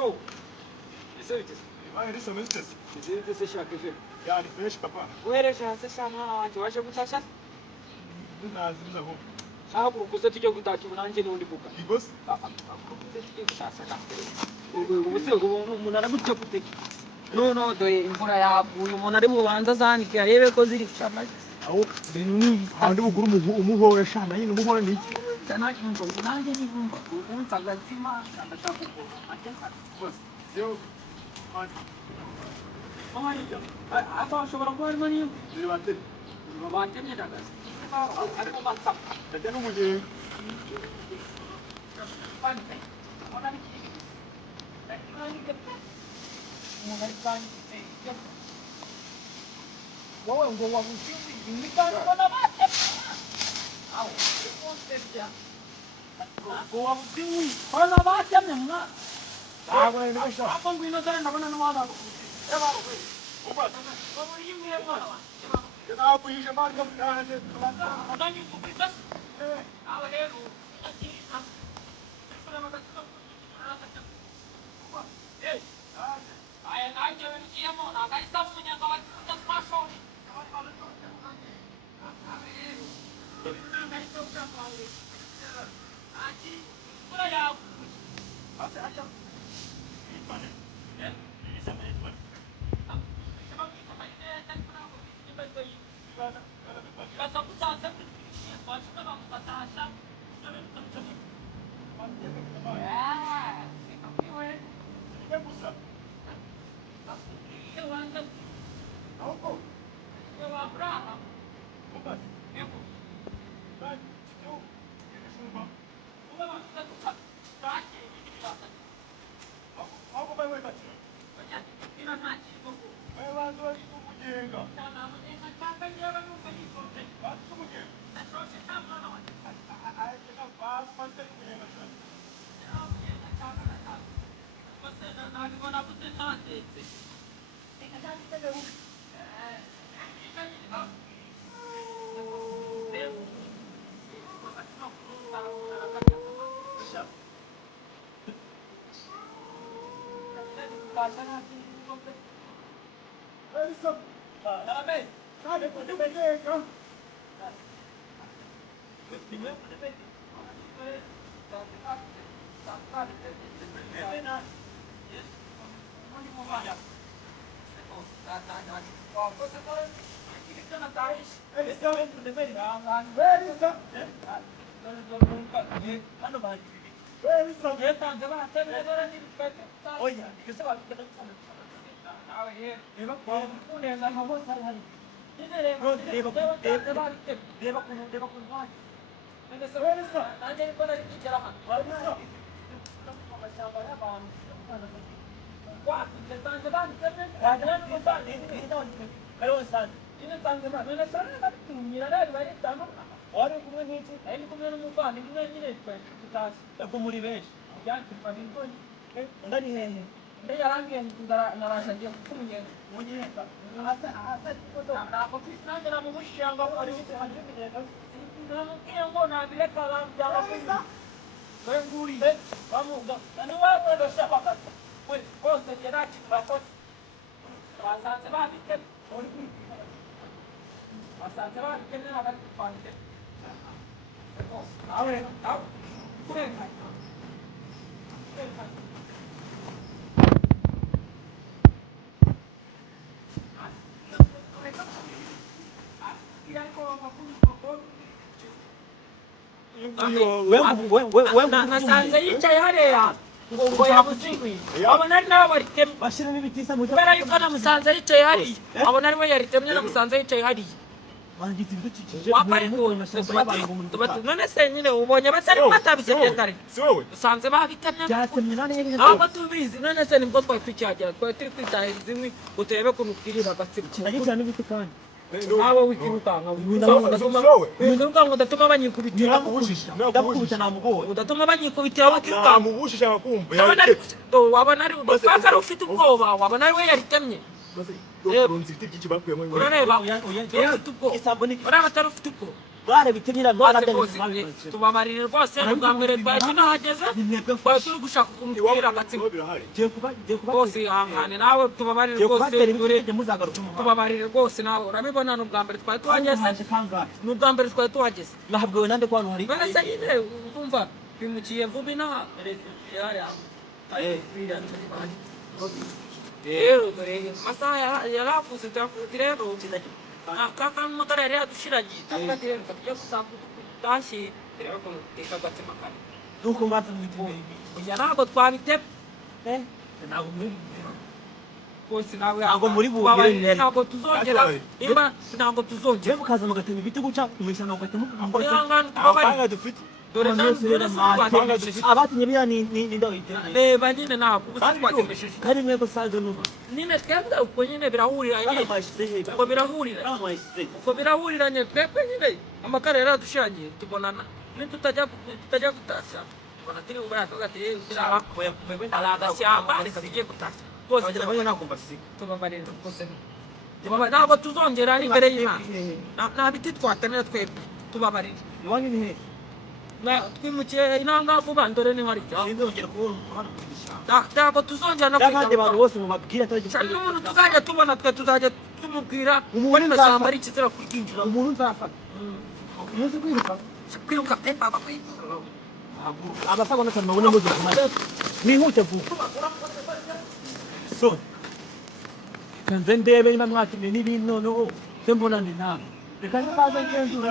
Bro, ese bitti. Hayır, sanırsız. Bizi de şarkı şey. Yani beş papa. Bu yere şansı sana kiwashe kutasha. Nazımda bu. Hapo kusa tuje kutaki munanje n'undi buka. Igos? Kusa tuje kutasa kafere. Ubuse umuntu aragutse kuteki. No, dore imvura yaguye umuntu ari bubanza zanika arebe ko ziri kushama. Aho binuni kandi buguru umuhora shana yini umuhora ni. Sana kintu nanjye ni bumva. Unsaga zima ndashaka ko. Bos. Yo. Apa shobora ko armani? Zirwate. Babatemye dagaze. Ariko batsa. Dade n'umuje. Wowe ngo wabusizi imikano bona bate. Aho. Ngo wabusizi bona bate mwa. Agora ele vai chamar. Apa ngwino tare ndabona n'wana. Eba. Opa. Ngo yimwe mwana. Eu tava com isso, mas não tá, né? Ndani kupita. Awe lero. Hey. Aya naje wewe mwana, kaisa mwenye kwa smartphone. Nasanze yicaye hariya ngo yabuziwe abona ari nawe waritemye Bashiramo ibitisa mu kubera yuko namusanze yicaye hariya abona ari we yaritemye namusanze yicaye hariya bangize ibidukikije. none se nyine ubonye batari batabigenda rero Si wowe. usanze babitemye Byatemye nane yega. ntabwo tubizi none se nibwo twari tukihagera twari turi kwitahiriza inkwi ngo turebe ukuntu twirira agasibikira Nagize n'ibiti kandi. nawe wikirukanka wikirukanka udatuma banyikubitira Ndakubusha namugoye. udatuma banyikubitira wikirukanka Namubushisha akumva. wabona ari twakari ufite ubwoba wabona ari we yaritemye Urunzi ibiti byinshi bakuyemo. urareba ufite ubwoba uraba atari ufite ubwoba bare bitirira mwana tubabarire rwose ubwa mbere twaje nahageze twari turi gushaka kumubwira agatsiko rwose ihangane nawe tubabarire rwose tubabarire rwose nawe urabibona ni ubwa mbere twari tuhageze nabwiwe nande ko hano hari mbese nyine urumva bimukiye vuba inaha rero amasaha yaravuze turavuze rero kaka motari yari yadushiragiye tuvuga ati rero tujya gusanga utashye rero ko teka agatsima kane nuko mbatse mwiteye oya ntabwo twabitebe ntabwo rwose nawe ntabwo muri bugire ntabwo tuzongera niba ntabwo tuzongera mukaza mugatema ibiti guca mwisanga mugatema ihangane dufite dore abatinye biriya ni ndawite reba nyine ntabwo twatemesheje kari mwego saje nuba nyine twebwe ubwo nyine birahuriranye ubwo birahuriranye twebwe nyine amakara yaradushagiye tubonana tutajya gutashya tubona turi bubara tugateye agashyamba reka tujye gutashya rwose tubabarira rwose ntabwo tuzongera imbere y'Imana nta biti twatemera twebwe tubabarira iwanyu ni he twimukiye inanga vuba ndore ni hari ntabwo tuzongera no n'abandi bantu bose mubabwira n'umuntu tuzajya tubona twe tuzajya tumubwira ubu ni masamba ari kizira kwinjira umuntu nzafata umuntu kwiruka pe baba kwiruka abasabona cyane mabone muzo mwihute vuba so kanze ndebe niba mwakine n'ibintu noneho se mbona ni nawe reka ntabaze ngenzura